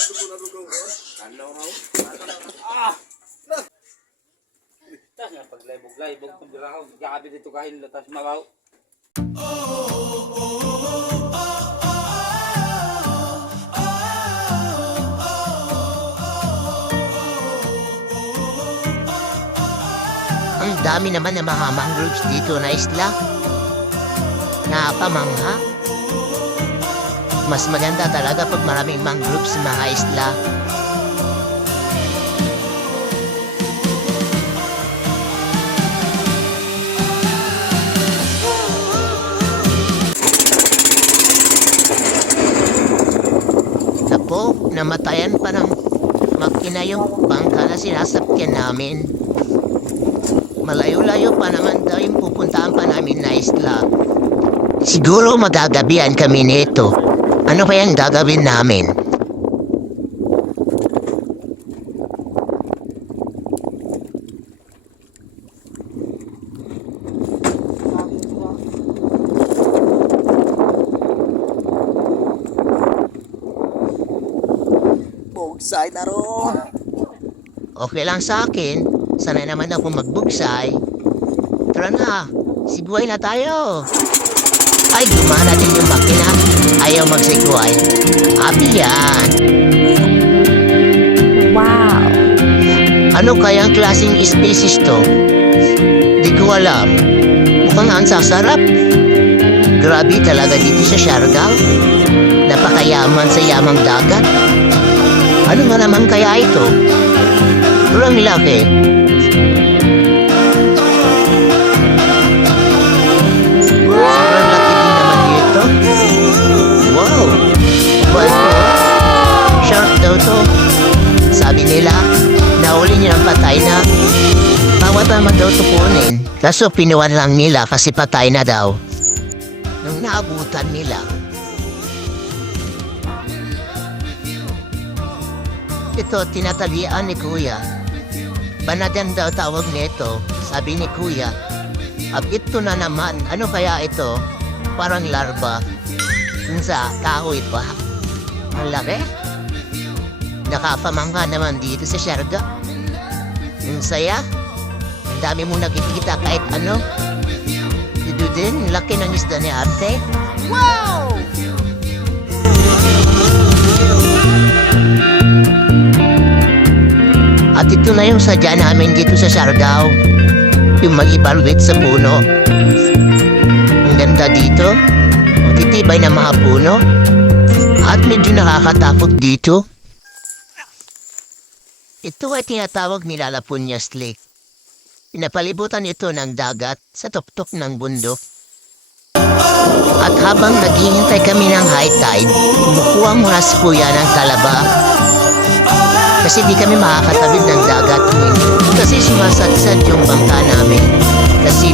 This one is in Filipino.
Ano raw? Ah! Tas nga paglaybog-laybog kung dirahaw, gabi dito kahin latas malaw. Ang dami naman ng mga mangroves dito na isla. Napamangha. Mas maganda talaga pag maraming mangroves sa mga isla. Tapo, namatayan pa ng makina yung bangka na sinasakyan namin. Malayo-layo pa naman daw yung pupuntaan pa namin na isla. Siguro magagabihan kami nito. Ano pa yung gagawin namin? Bugsay na ro. Okay lang sa akin. Sanay naman ako magbugsay. Tara na, sigway na tayo. Ay, gumana din yung makina. Ayaw magsigway. Happy yan. Wow! Ano kayang klaseng species to? Di ko alam. Mukhang ang sasarap. Grabe talaga dito sa Siargao. Napakayaman sa yamang dagat. Ano nga naman kaya ito? Kurang laki. Sobrang laki din naman dito. Wow! Shark daw to. Sabi nila, nahuli niya ng patay na. Bawat naman daw to kunin. Kaso pinuwan lang nila kasi patay na daw. Nung naabutan nila. Ito, tinatalian ni Kuya. Banadan daw tawag nito, sabi ni Kuya. At ito na naman, ano kaya ito? Parang larva. Sa kahoy pa. Ang laki. Nakapamangha naman dito sa Siargao. Ang saya. Ang dami mo nakikita kahit ano. Dito din, laki ng isda ni ate. Wow! At ito na yung sadya namin dito sa Siargao. Yung mag-evaluate sa puno. Ang ganda dito. Ang titibay ng mga puno. At medyo nakakatakot dito. Ito ay tinatawag nila Lapuñas Lake. Pinapalibutan ito ng dagat sa tuktok ng bundok. At habang naghihintay kami ng high tide, kumukuha muna si Kuya ng talaba. Kasi di kami makakatawid ng dagat. Kasi sumasadsad yung bangka namin. Kasi